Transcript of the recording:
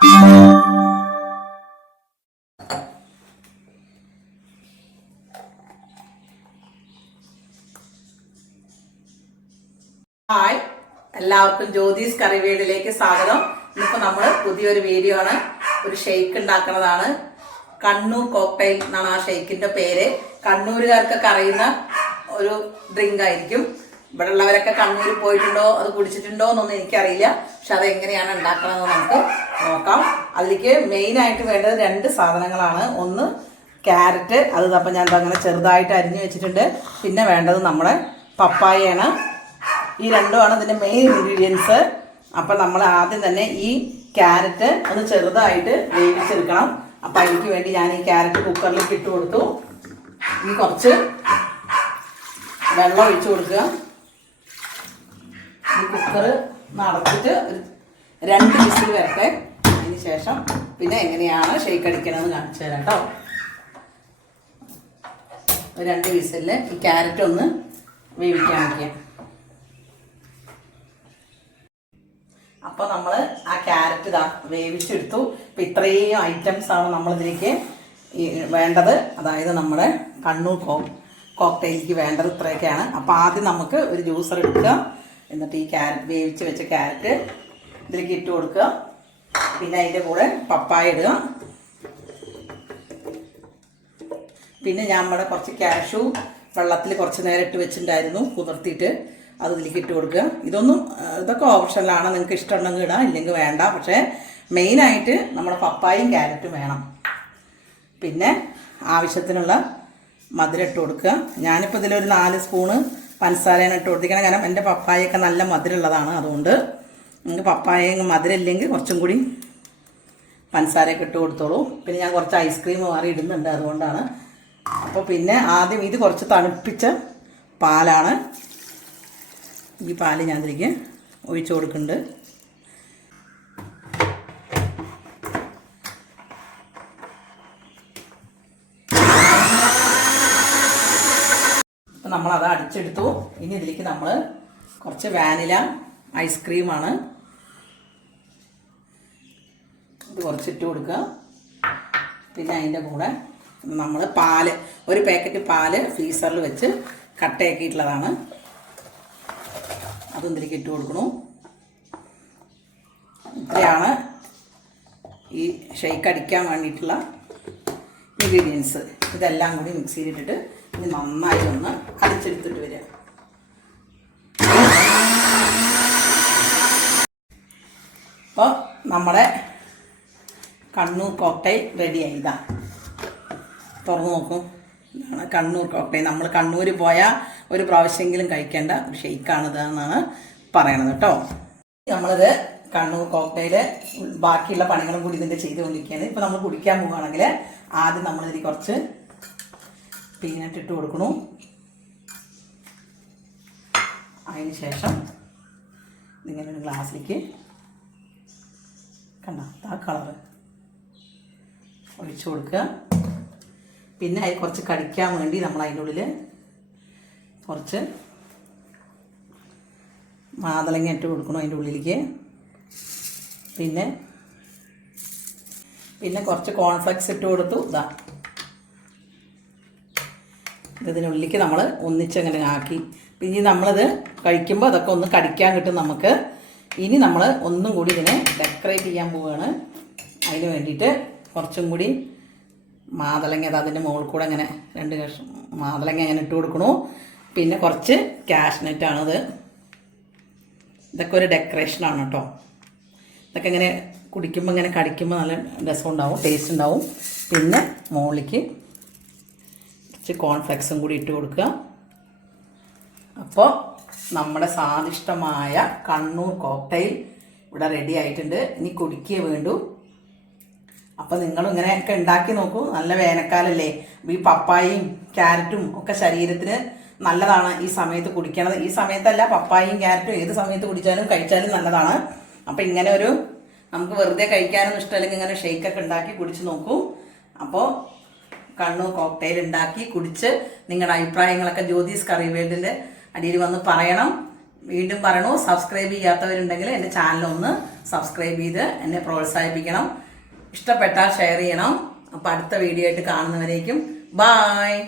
Hi, എല്ലാവർക്കും ജ്യോതിസ് കറിവേടിലേക്ക് സ്വാഗതം. ഇന്നിപ്പോൾ നമ്മൾ പുതിയൊരു വീഡിയോ ആണ്. ഒരു ഷെയ്ക്ക് ഉണ്ടാക്കുന്നതാണ്. കണ്ണൂർ കോക്ടെയിൽ എന്നാണ് ആ ഷെയ്ക്കിന്റെ പേര്. കണ്ണൂരുകാർക്കൊക്കെ അറിയുന്ന ഒരു ഡ്രിങ്ക് ആയിരിക്കും. ഇവിടെ ഉള്ളവരൊക്കെ കണ്ണൂരിൽ പോയിട്ടുണ്ടോ, അത് കുടിച്ചിട്ടുണ്ടോ എന്നൊന്നും എനിക്കറിയില്ല. പക്ഷെ അതെങ്ങനെയാണ് ഉണ്ടാക്കണമെന്ന് നമുക്ക് നോക്കാം. അതിലേക്ക് മെയിനായിട്ട് വേണ്ടത് 2 സാധനങ്ങളാണ്. ഒന്ന് ക്യാരറ്റ്, അത് അപ്പം ഞാൻ അങ്ങനെ ചെറുതായിട്ട് അരിഞ്ഞു വെച്ചിട്ടുണ്ട്. പിന്നെ വേണ്ടത് നമ്മുടെ പപ്പായയാണ്. ഈ രണ്ടുമാണ് ഇതിൻ്റെ മെയിൻ ഇൻഗ്രീഡിയൻസ്. അപ്പം നമ്മൾ ആദ്യം തന്നെ ഈ ക്യാരറ്റ് ഒന്ന് ചെറുതായിട്ട് വേവിച്ചെടുക്കണം. അപ്പം അതിലേക്ക് വേണ്ടി ഞാൻ ഈ ക്യാരറ്റ് കുക്കറിലേക്ക് ഇട്ട് കൊടുത്തു. ഇനി കുറച്ച് വെള്ളം ഒഴിച്ചു കൊടുക്കുക. ഈ കുക്കർ നടത്തിയിട്ട് 2 വിസിൽ വരട്ടെ. അതിന് ശേഷം പിന്നെ എങ്ങനെയാണ് ഷെയ്ക്ക് അടിക്കണമെന്ന് കാണിച്ചു തരാം കേട്ടോ. 2 വിസിലിൽ ഈ ക്യാരറ്റ് ഒന്ന് വേവിക്കാൻ വയ്ക്കാം. അപ്പോൾ നമ്മൾ ആ ക്യാരറ്റ് ഇതാ വേവിച്ചെടുത്തു. ഇപ്പം ഇത്രയും ഐറ്റംസാണ് നമ്മളിതിലേക്ക് വേണ്ടത്. അതായത് നമ്മുടെ കണ്ണൂർ കോക്ടെയിലേക്ക് വേണ്ടത് ഇത്രയൊക്കെയാണ്. അപ്പോൾ ആദ്യം നമുക്ക് ഒരു ജ്യൂസർ എടുക്കുക. എന്നിട്ട് ഈ ക്യാരറ്റ് വേവിച്ച് വെച്ച ക്യാരറ്റ് ഇതിലേക്ക് ഇട്ട് കൊടുക്കുക. പിന്നെ അതിൻ്റെ കൂടെ പപ്പായ ഇടുക. പിന്നെ ഞാൻ നമ്മുടെ കുറച്ച് കാഷ്യൂ വെള്ളത്തിൽ കുറച്ച് നേരം ഇട്ട് വെച്ചിട്ടുണ്ടായിരുന്നു, കുതിർത്തിയിട്ട്. അത് ഇതിലേക്ക് ഇട്ട് കൊടുക്കുക. ഇതൊക്കെ ഓപ്ഷനിലാണ്, നിങ്ങൾക്ക് ഇഷ്ടമുണ്ടെങ്കിൽ ഇടാം, ഇല്ലെങ്കിൽ വേണ്ട. പക്ഷേ മെയിനായിട്ട് നമ്മുടെ പപ്പായയും ക്യാരറ്റും വേണം. പിന്നെ ആവശ്യത്തിനുള്ള മധുരം ഇട്ട് കൊടുക്കുക. ഞാനിപ്പോൾ ഇതിലൊരു 4 സ്പൂണ് പഞ്ചസാരയാണ് ഇട്ട് കൊടുത്തിരിക്കണം. കാരണം എൻ്റെ പപ്പായൊക്കെ നല്ല മധുരമുള്ളതാണ്. അതുകൊണ്ട് നിങ്ങൾക്ക് പപ്പായ മധുരം ഇല്ലെങ്കിൽ കുറച്ചും കൂടി പഞ്ചസാരയൊക്കെ ഇട്ട് കൊടുത്തോളൂ. പിന്നെ ഞാൻ കുറച്ച് ഐസ്ക്രീം മാറി ഇടുന്നുണ്ട്, അതുകൊണ്ടാണ്. അപ്പോൾ പിന്നെ ആദ്യം ഇത് കുറച്ച് തണുപ്പിച്ച പാലാണ്. ഈ പാല് ഞാൻ ഇതിലേക്ക് ഒഴിച്ചു കൊടുക്കുന്നുണ്ട്. അപ്പം നമ്മളത് അടിച്ചെടുത്തു. ഇനി ഇതിലേക്ക് നമ്മൾ കുറച്ച് വാനില ഐസ്ക്രീമാണ്, ഇത് കുറച്ചിട്ട് കൊടുക്കുക. പിന്നെ അതിൻ്റെ കൂടെ നമ്മൾ പാല്, ഒരു പാക്കറ്റ് പാല് ഫ്രീസറിൽ വെച്ച് കട്ടയാക്കിയിട്ടുള്ളതാണ്, അതും ഇതിലേക്ക് ഇട്ട് കൊടുക്കണു. ഇത്രയാണ് ഈ ഷെയ്ക്ക് അടിക്കാൻ വേണ്ടിയിട്ടുള്ള ഇൻഗ്രീഡിയൻസ്. ഇതെല്ലാം കൂടി മിക്സിയിലിട്ടിട്ട് ഇനി നന്നായി ഒന്ന് അടിച്ചെടുത്തിട്ട് വരിക. അപ്പോൾ നമ്മുടെ കണ്ണൂർ കോക്ടെയിൽ റെഡിയായി. ഇതാ തുറന്നു നോക്കും. ഇതാണ് കണ്ണൂർ കോക്ടെയിൽ. നമ്മൾ കണ്ണൂർ പോയാൽ ഒരു പ്രാവശ്യമെങ്കിലും കഴിക്കേണ്ട ഒരു ഷെയ്ക്കാണിതെന്നാണ് പറയണത് കേട്ടോ. നമ്മളിത് കണ്ണൂർ കോക്ടെയിൽ ബാക്കിയുള്ള പണികളും കൂടി ഇതിൻ്റെ ചെയ്തുകൊണ്ടിരിക്കുകയാണ്. ഇപ്പോൾ നമ്മൾ കുടിക്കാൻ പോവുകയാണെങ്കിൽ ആദ്യം നമ്മളിതിൽ കുറച്ച് പീനട്ട് ഇട്ട് കൊടുക്കണു. അതിന് ശേഷം ഇങ്ങനെ ഒരു ഗ്ലാസ്സിലേക്ക് കണ്ട ആ കളറ് ഒഴിച്ചു കൊടുക്കുക. പിന്നെ അതിൽ കുറച്ച് കടിക്കാൻ വേണ്ടി നമ്മൾ അതിൻ്റെ ഉള്ളിൽ കുറച്ച് മാതളങ്ങ ഇട്ട് കൊടുക്കണം അതിൻ്റെ ഉള്ളിലേക്ക്. പിന്നെ കുറച്ച് കോൺഫ്ലെക്സ് ഇട്ട് കൊടുത്തു. ഇതാ ഇതിനുള്ളിലേക്ക് നമ്മൾ ഒന്നിച്ചങ്ങനെ ആക്കി. പിന്നെ നമ്മളത് കഴിക്കുമ്പോൾ അതൊക്കെ ഒന്ന് കടിക്കാൻ കിട്ടും നമുക്ക്. ഇനി നമ്മൾ ഒന്നും കൂടി ഇതിനെ ഡെക്കറേറ്റ് ചെയ്യാൻ പോവുകയാണ്. അതിന് വേണ്ടിയിട്ട് കുറച്ചും കൂടി മാതളങ്ങ അതിൻ്റെ മുകളിൽ കൂടെ അങ്ങനെ 2 കഷ്ണം മാതളങ്ങ അങ്ങനെ ഇട്ട് കൊടുക്കണു. പിന്നെ കുറച്ച് കാഷ്നട്ടാണിത്. ഇതൊക്കെ ഒരു ഡെക്കറേഷനാണ് കേട്ടോ. ഇതൊക്കെ ഇങ്ങനെ കുടിക്കുമ്പോൾ ഇങ്ങനെ കടിക്കുമ്പോൾ നല്ല രസമുണ്ടാവും, ടേസ്റ്റ് ഉണ്ടാവും. പിന്നെ മുകളിലേക്ക് കുറച്ച് കോൺഫ്ലെക്സും കൂടി ഇട്ട് കൊടുക്കുക. അപ്പോൾ നമ്മുടെ സ്വാദിഷ്ടമായ കണ്ണൂർ കോക്ടെയിൽ ഇവിടെ റെഡി ആയിട്ടുണ്ട്. ഇനി കുടിക്കേ വേണ്ടൂ. അപ്പോൾ നിങ്ങളും ഇങ്ങനെയൊക്കെ ഉണ്ടാക്കി നോക്കൂ. നല്ല വേനൽക്കാലല്ലേ, ഈ പപ്പായയും ക്യാരറ്റും ഒക്കെ ശരീരത്തിന് നല്ലതാണ് ഈ സമയത്ത് കുടിക്കണത്. ഈ സമയത്തല്ല, പപ്പായയും ക്യാരറ്റും ഏത് സമയത്ത് കുടിച്ചാലും കഴിച്ചാലും നല്ലതാണ്. അപ്പോൾ ഇങ്ങനെ ഒരു നമുക്ക് വെറുതെ കഴിക്കാനൊന്നും ഇഷ്ടമല്ലെങ്കിൽ ഇങ്ങനെ ഷെയ്ക്കൊക്കെ ഉണ്ടാക്കി കുടിച്ച് നോക്കൂ. അപ്പോൾ കണ്ണൂർ കോക്ടെയിൽ ഉണ്ടാക്കി കുടിച്ച് നിങ്ങളുടെ അഭിപ്രായങ്ങളൊക്കെ ജ്യോതിസ് കറി വേൾഡിൻ്റെ അടിയിൽ വന്ന് പറയണം. വീണ്ടും പറയണു, സബ്സ്ക്രൈബ് ചെയ്യാത്തവരുണ്ടെങ്കിൽ എൻ്റെ ചാനൽ ഒന്ന് സബ്സ്ക്രൈബ് ചെയ്ത് എന്നെ പ്രോത്സാഹിപ്പിക്കണം. ഇഷ്ടപ്പെട്ടാൽ ഷെയർ ചെയ്യണം. അപ്പോൾ അടുത്ത വീഡിയോ ആയിട്ട് കാണുന്നവരേക്കും ബായ്.